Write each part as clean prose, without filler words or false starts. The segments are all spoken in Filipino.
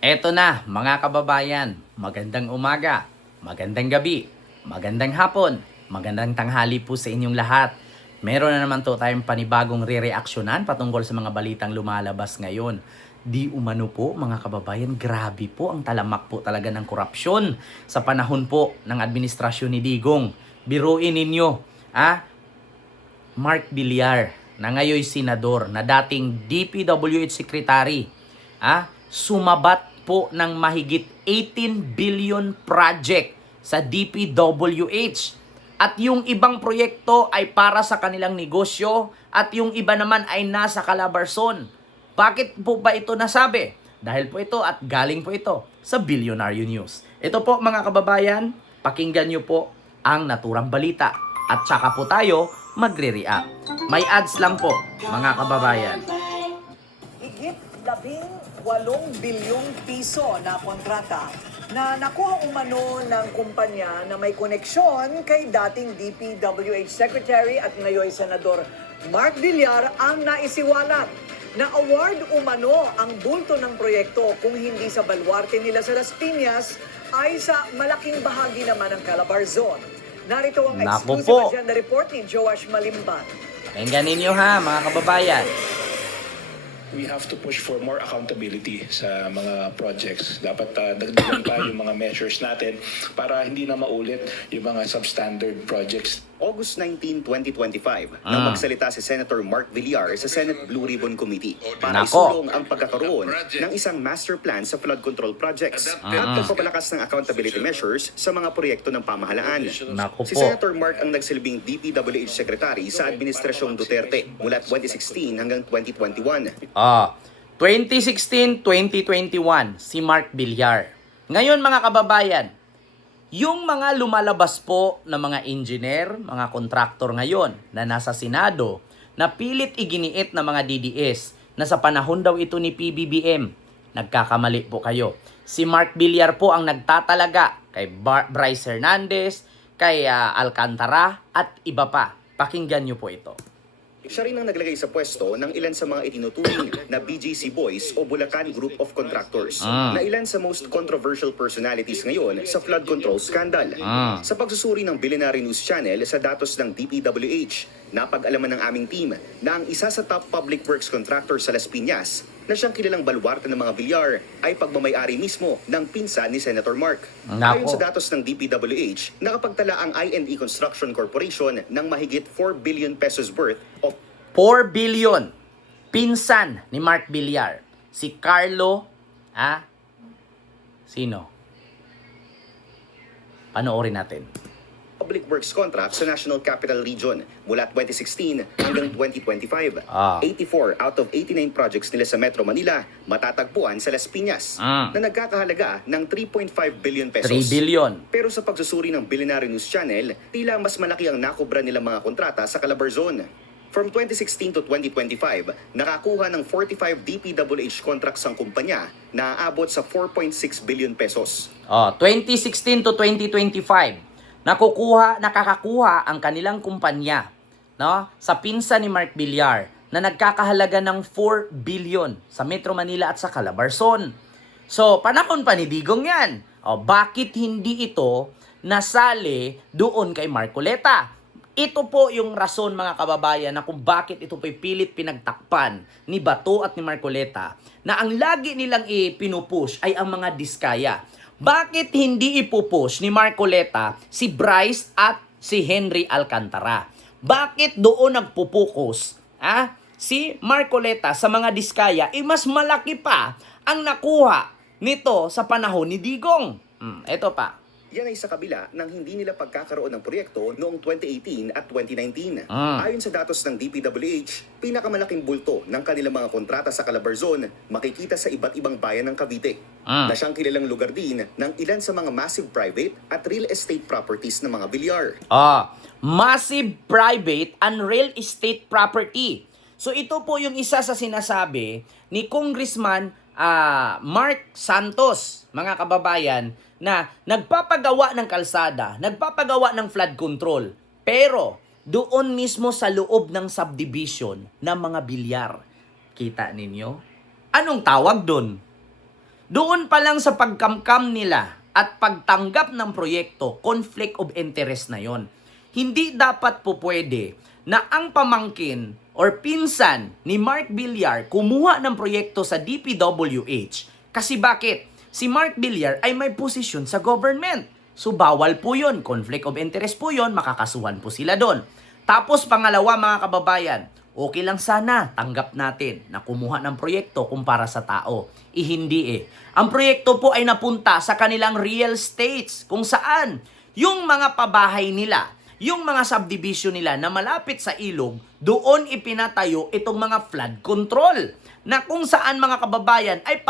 Eto na mga kababayan, magandang umaga, magandang gabi, magandang hapon, magandang tanghali po sa inyong lahat. Meron na naman to tayong panibagong re-reaksyonan patungkol sa mga balitang lumalabas ngayon. Di umano po mga kababayan, grabe po ang talamak po talaga ng korupsyon sa panahon po ng administrasyon ni Digong. Biruin ninyo, Mark Villar na ngayon senador na dating DPWH Secretary, sumabat po ng mahigit 18 billion project sa DPWH. At yung ibang proyekto ay para sa kanilang negosyo at yung iba naman ay nasa Calabarzon. Bakit po ba ito nasabi? Dahil po ito at galing po ito sa Billionaire News. Ito po mga kababayan, pakinggan nyo po ang naturang balita at saka po tayo magre-react. May ads lang po mga kababayan. Higit 18 bilyong piso na kontrata na nakuha umano ng kumpanya na may koneksyon kay dating DPWH Secretary at ngayon Senador Mark Villar ang naisiwalat. Na-award umano ang bulto ng proyekto kung hindi sa baluarte nila sa Las Piñas ay sa malaking bahagi naman ng Calabarzon. Narito ang exclusive agenda report ni Joash Malimban. Pakinggan ninyo ha mga kababayan. We have to push for more accountability sa mga projects. Dapat dagdagan pa yung mga measures natin para hindi na maulit yung mga substandard projects. August 19, 2025, nang magsalita si Senator Mark Villar sa Senate Blue Ribbon Committee para isulong ang pagkakaroon ng isang master plan sa flood control projects at pagpapalakas ng accountability measures sa mga proyekto ng pamahalaan. Si Senator Mark ang nagsilbing DPWH Secretary sa Administrasyong Duterte mula 2016 hanggang 2021. 2016-2021, si Mark Villar. Ngayon mga kababayan, yung mga lumalabas po na mga engineer, mga kontraktor ngayon na nasa Senado, na pilit iginiit na mga DDS na sa panahon daw ito ni PBBM, nagkakamali po kayo. Si Mark Villar po ang nagtatalaga kay Bryce Hernandez, kay Alcantara at iba pa. Pakinggan nyo po ito. Siya rin ang naglagay sa pwesto ng ilan sa mga itinuturing na BGC Boys o Bulacan Group of Contractors na ilan sa most controversial personalities ngayon sa flood control scandal. Sa pagsusuri ng Billionaire News Channel sa datos ng DPWH, napag-alaman ng aming team na ang isa sa top public works contractor sa Las Piñas na siyang kilalang baluarte ng mga Villar ay pagmamay-ari mismo ng pinsan ni Senator Mark. Ayon sa datos ng DPWH, nakapagtala ang I&E Construction Corporation ng mahigit 4 billion pesos worth of 4 billion. Pinsan ni Mark Villar. Si Carlo, sino? Panoorin natin. public works contracts sa National Capital Region mula 2016 hanggang 2025. 84 out of 89 projects nila sa Metro Manila matatagpuan sa Las Piñas na nagkakahalaga ng 3.5 billion pesos. 3 billion. Pero sa pagsusuri ng Billionaire News Channel, tila mas malaki ang nakubra nilang mga kontrata sa Calabarzon. From 2016 to 2025, nakakuha ng 45 DPWH contracts ang kumpanya na aabot sa 4.6 billion pesos. 2016 to 2025, nakakakuha ang kanilang kumpanya, no, sa pinsan ni Mark Villar na nagkakahalaga ng 4 billion sa Metro Manila at sa Calabarzon. So, panahon pa ni Digong yan. Bakit hindi ito nasali doon kay Marcoleta? Ito po yung rason mga kababayan na kung bakit ito pilit pinagtakpan ni Bato at ni Marcoleta na ang lagi nilang ipinupush ay ang mga diskaya. Bakit hindi ipupush ni Marcoleta si Bryce at si Henry Alcantara? Bakit doon nagpupukus si Marcoleta sa mga diskaya? Mas malaki pa ang nakuha nito sa panahon ni Digong. Ito pa. Yan ay sa kabila ng hindi nila pagkakaroon ng proyekto noong 2018 at 2019. Ayon sa datos ng DPWH, pinakamalaking bulto ng kanilang mga kontrata sa Calabarzon makikita sa iba't ibang bayan ng Cavite, na siyang kilalang lugar din ng ilan sa mga massive private at real estate properties ng mga Villar. Massive private and real estate property. So ito po yung isa sa sinasabi ni Congressman Mark Santos, mga kababayan, na nagpapagawa ng kalsada, nagpapagawa ng flood control, pero doon mismo sa loob ng subdivision ng mga Villar. Kita ninyo? Anong tawag doon? Doon pa lang sa pagkamkam nila at pagtanggap ng proyekto, conflict of interest na yon. Hindi dapat po pwede na ang pamangkin or pinsan ni Mark Villar kumuha ng proyekto sa DPWH. Kasi bakit? Si Mark Villar ay may posisyon sa government. So bawal po yun. Conflict of interest po yun. Makakasuhan po sila doon. Tapos pangalawa mga kababayan, okay lang sana tanggap natin na kumuha ng proyekto kumpara sa tao. Hindi eh. Ang proyekto po ay napunta sa kanilang real estates kung saan yung mga pabahay nila, yung mga subdivision nila na malapit sa ilog, doon ipinatayo itong mga flood control. Na kung saan mga kababayan ay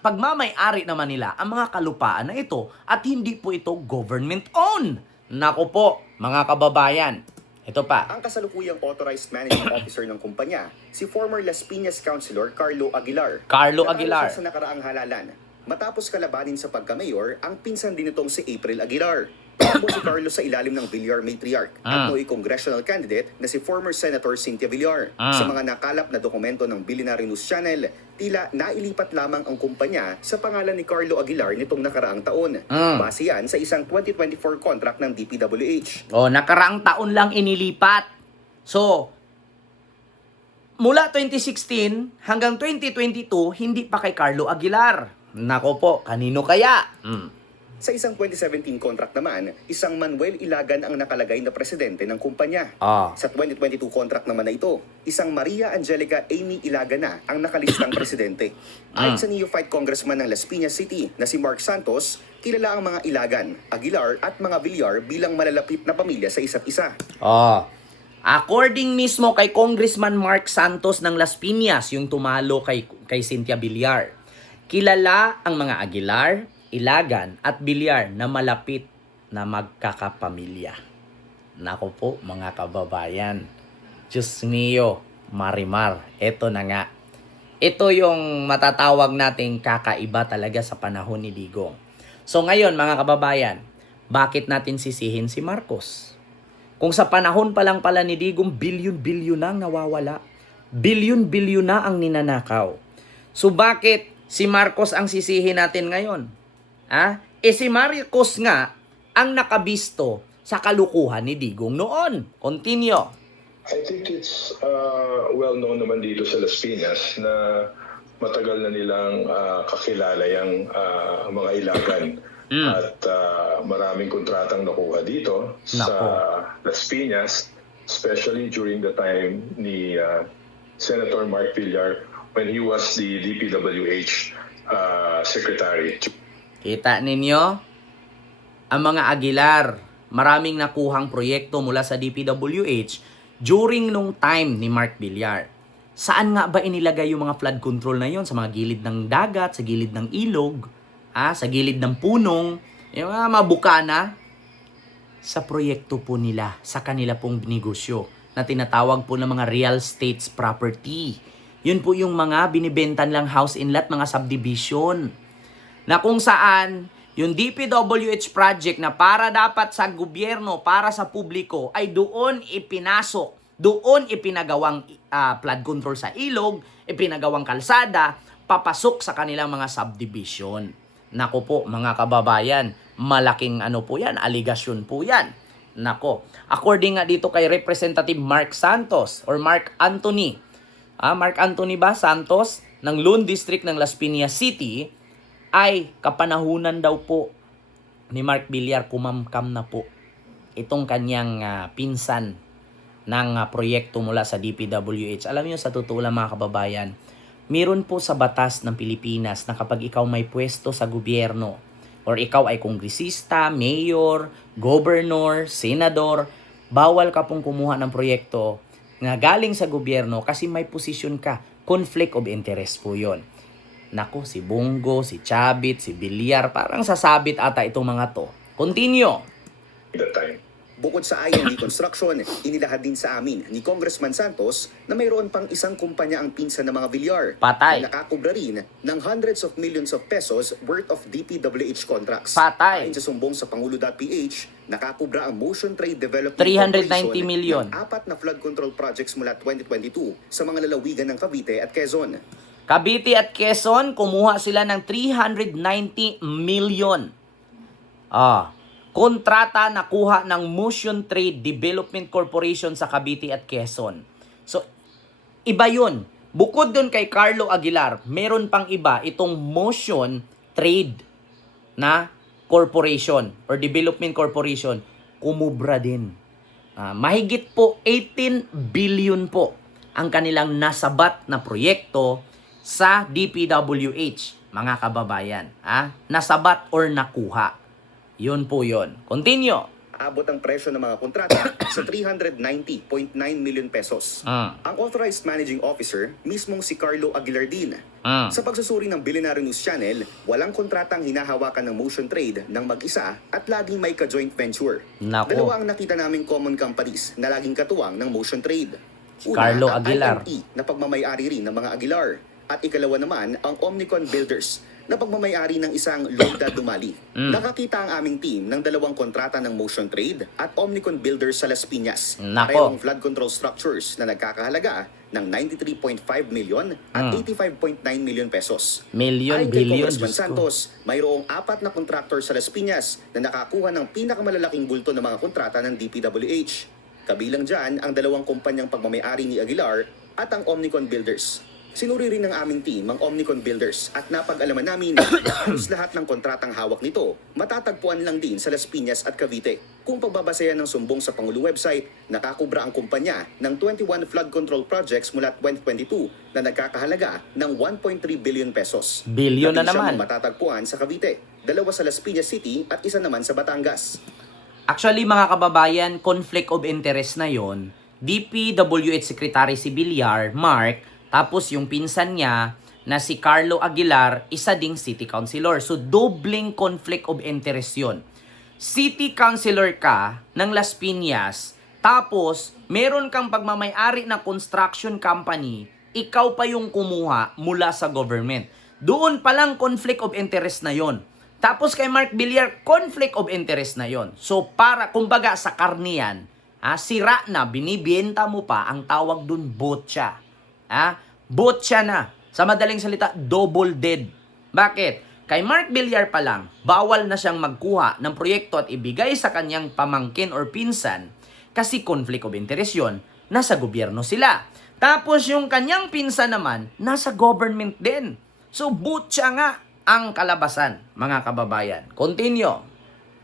pagmamay-ari naman nila ang mga kalupaan na ito at hindi po ito government-owned. Nako po mga kababayan, ito pa. Ang kasalukuyang authorized managing officer ng kumpanya, si former Las Piñas Councilor Carlo Aguilar. Carlo Natalo Aguilar. siya sa nakaraang halalan. Matapos kalabanin sa pagka-mayor, ang pinsan din itong si April Aguilar. Tumakbo si Carlo sa ilalim ng Villar Matriarch at nooy congressional candidate na si former Senator Cynthia Villar. Sa mga nakalap na dokumento ng Billionaire News Channel, tila nailipat lamang ang kumpanya sa pangalan ni Carlo Aguilar nitong nakaraang taon. Base yan sa isang 2024 contract ng DPWH. Nakaraang taon lang inilipat. So, mula 2016 hanggang 2022, hindi pa kay Carlo Aguilar. Nako po, kanino kaya? Sa isang 2017 contract naman, isang Manuel Ilagan ang nakalagay na presidente ng kumpanya. Sa 2022 contract naman na ito, isang Maria Angelica Amy Ilagan na ang nakalistang presidente. Ayon sa neophyte congressman ng Las Piñas City na si Mark Santos, kilala ang mga Ilagan, Aguilar at mga Villar bilang malalapit na pamilya sa isa't isa. According mismo kay Congressman Mark Santos ng Las Piñas, yung tumalo kay Cynthia Villar, kilala ang mga Aguilar, Ilagan at Villar na malapit na magkakapamilya. Nako po mga kababayan, Diyos mio, Marimar, eto na nga. Ito yung matatawag nating kakaiba talaga sa panahon ni Digong. So ngayon mga kababayan, bakit natin sisihin si Marcos? Kung sa panahon pa lang pala ni Digong, bilyon-bilyon na ang nawawala. Bilyon-bilyon na ang ninanakaw. So bakit si Marcos ang sisihin natin ngayon? Si Marcos nga ang nakabisto sa kalukuhan ni Digong noon. Continue. I think it's well known naman dito sa Las Piñas na matagal na nilang kakilala yung mga Ilagan. At maraming kontratang nakuha dito sa Las Piñas, especially during the time ni Senator Mark Villar when he was the DPWH secretary. Kita ninyo? Ang mga Aguilar, maraming nakuhang proyekto mula sa DPWH during nung time ni Mark Villar. Saan nga ba inilagay yung mga flood control na yon? Sa mga gilid ng dagat, sa gilid ng ilog, sa gilid ng punong, yung mga mabukana? Sa proyekto po nila, sa kanila pong negosyo na tinatawag po ng mga real estates property. Yun po yung mga binibentan lang house and lot, mga subdivision. Na kung saan yung DPWH project na para dapat sa gobyerno, para sa publiko, ay doon ipinasok, doon ipinagawang flood control sa ilog, ipinagawang kalsada, papasok sa kanilang mga subdivision. Nako po mga kababayan, malaking po yan, aligasyon po yan. Nako, according nga dito kay Representative Mark Santos or Mark Anthony, Mark Anthony ba Santos ng Lone District ng Las Piñas City, ay kapanahunan daw po ni Mark Villar kumamkam na po itong kanyang pinsan ng proyekto mula sa DPWH. Alam niyo sa totoo lang mga kababayan, meron po sa batas ng Pilipinas na kapag ikaw may pwesto sa gobyerno or ikaw ay kongresista, mayor, governor, senador, bawal ka pong kumuha ng proyekto na galing sa gobyerno kasi may posisyon ka. Conflict of interest po yon. Nako, si Bongo, si Chavit, si Villar, parang sasabit ata itong mga to. Continue. That time. Bukod sa IND Construction, inilahad din sa amin ni Congressman Santos na mayroon pang isang kumpanya ang pinsan ng mga Villar Patay. na nakakubra rin ng hundreds of millions of pesos worth of DPWH contracts. Patay. Ayon sa sumbong sa Pangulo.ph, nakakubra ang Motion Trade Development 390 Corporation million. ng 4 na flood control projects mula 2022 sa mga lalawigan ng Cavite at Quezon. Cavite at Quezon, kumuha sila ng 390 million. Kontrata nakuha ng Motion Trade Development Corporation sa Cavite at Quezon. So, iba yun. Bukod dun kay Carlo Aguilar, meron pang iba itong Motion Trade na corporation or development corporation, kumubra din. Mahigit po 18 billion po ang kanilang nasabat na proyekto sa DPWH, mga kababayan. Nasabat or nakuha. Yun po yun. Continue. Abot ang presyo ng mga kontrata sa 390.9 million pesos. Ang authorized managing officer, mismong si Carlo Aguilar din. Sa pagsusuri ng Billionaire News Channel, walang kontratang hinahawakan ng Motion Trade ng mag-isa at laging may ka-joint venture. Nako. Dalawa ang nakita naming common companies na laging katuwang ng Motion Trade. Si Carlo Aguilar. Ang IME na pagmamayari rin ng mga Aguilar. At ikalawa naman ang Omnicon Builders na pagmamayari ng isang Lloyda Dumali. Nakakita ang aming team ng dalawang kontrata ng Motion Trade at Omnicon Builders sa Las Piñas. Nako. Parehong flood control structures na nagkakahalaga ng 93.5 million at 85.9 million pesos. Million, Ayon kay billion, Congressman Diyos ko. Santos, mayroong 4 na contractor sa Las Piñas na nakakuha ng pinakamalalaking bulto ng mga kontrata ng DPWH. Kabilang dyan ang dalawang kumpanyang pagmamayari ni Aguilar at ang Omnicon Builders. Sinuri rin ng aming team ang Omnicon Builders at napag-alaman namin na halos lahat ng kontratang hawak nito matatagpuan lang din sa Las Piñas at Cavite. Kung pagbabasehan ng sumbong sa Pangulo website, nakakubra ang kumpanya ng 21 flood control projects mula 2022 na nagkakahalaga ng 1.3 billion pesos. Billion na Labing siyam naman. ang matatagpuan sa Cavite, 2 sa Las Piñas City at 1 naman sa Batangas. Actually, mga kababayan, conflict of interest na yon. DPWH Secretary si Villar, Mark, tapos yung pinsan niya na si Carlo Aguilar, isa ding city councilor. So, dobling conflict of interest yon. City councilor ka ng Las Piñas, tapos meron kang pagmamayari na construction company, ikaw pa yung kumuha mula sa government. Doon palang conflict of interest na yon. Tapos kay Mark Villar, conflict of interest na yon. So, para, kumbaga sa karniyan, sira na, binibenta mo pa, ang tawag dun botya. Botya na. Sa madaling salita, double dead. Bakit? Kay Mark Villar pa lang, bawal na siyang magkuha ng proyekto at ibigay sa kanyang pamangkin or pinsan kasi conflict of interest yun, nasa gobyerno sila. Tapos yung kanyang pinsan naman, nasa government din. So, botya nga ang kalabasan, mga kababayan. Continue.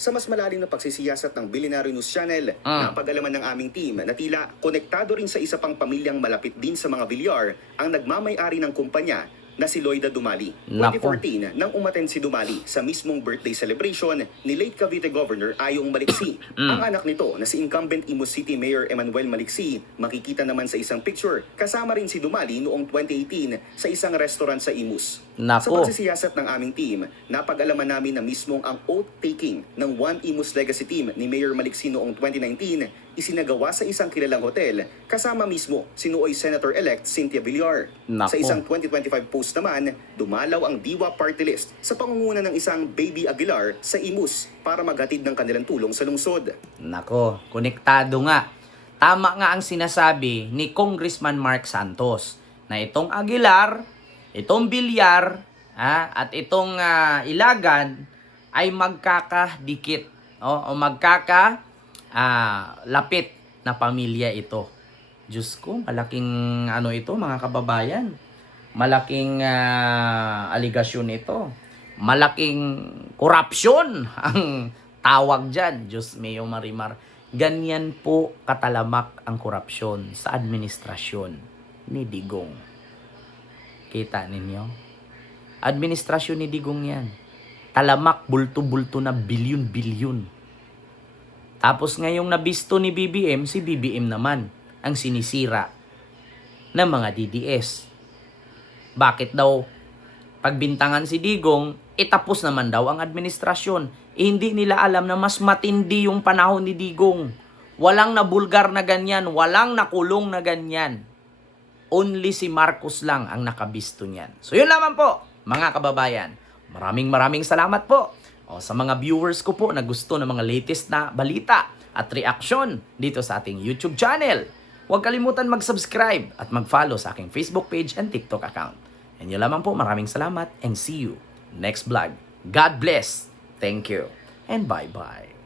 Sa mas malalim na pagsisiyasat ng Billionaire News Channel, napag-alaman ng aming team na tila konektado rin sa isa pang pamilyang malapit din sa mga Villar ang nagmamay-ari ng kumpanya na si Lloyda Dumali. Nako. 2014, nang umattend si Dumali sa mismong birthday celebration ni late Cavite Governor Ayong Maliksi. Ang anak nito na si incumbent Imus City Mayor Emmanuel Maliksi, makikita naman sa isang picture kasama rin si Dumali noong 2018 sa isang restaurant sa Imus. Nako. Sa pagsisiyasat ng aming team, napag-alaman namin na mismong ang oath-taking ng One Imus Legacy Team ni Mayor Maliksi noong 2019 isinagawa sa isang kilalang hotel kasama mismo si Nuoy Senator-elect Cynthia Villar. Nako. Sa isang 2025 post naman, dumalaw ang Diwa Party List sa pangunguna ng isang Baby Aguilar sa Imus para maghatid ng kanilang tulong sa lungsod. Nako, konektado nga. Tama nga ang sinasabi ni Congressman Mark Santos na itong Aguilar, itong Villar, at itong Ilagan ay magkakadikit o lapit na pamilya ito. Diyos ko, malaking ito mga kababayan. Malaking aligasyon ito. Malaking korupsyon ang tawag dyan. Diyos mio marimar. Ganyan po katalamak ang korupsyon sa administrasyon ni Digong. Kita ninyo? Administrasyon ni Digong yan. Talamak, bulto-bulto na bilyon-bilyon. Tapos ngayong nabisto ni BBM, si BBM naman ang sinisira ng mga DDS. Bakit daw pagbintangan si Digong, tapos naman daw ang administrasyon. Hindi nila alam na mas matindi yung panahon ni Digong. Walang nabulgar na ganyan, walang nakulong na ganyan. Only si Marcos lang ang nakabisto niyan. So yun lamang po, mga kababayan. Maraming salamat po. Sa mga viewers ko po na gusto ng mga latest na balita at reaksyon dito sa ating YouTube channel. Huwag kalimutan mag-subscribe at mag-follow sa aking Facebook page and TikTok account. And yun lamang po, maraming salamat and see you next vlog. God bless. Thank you. And bye-bye.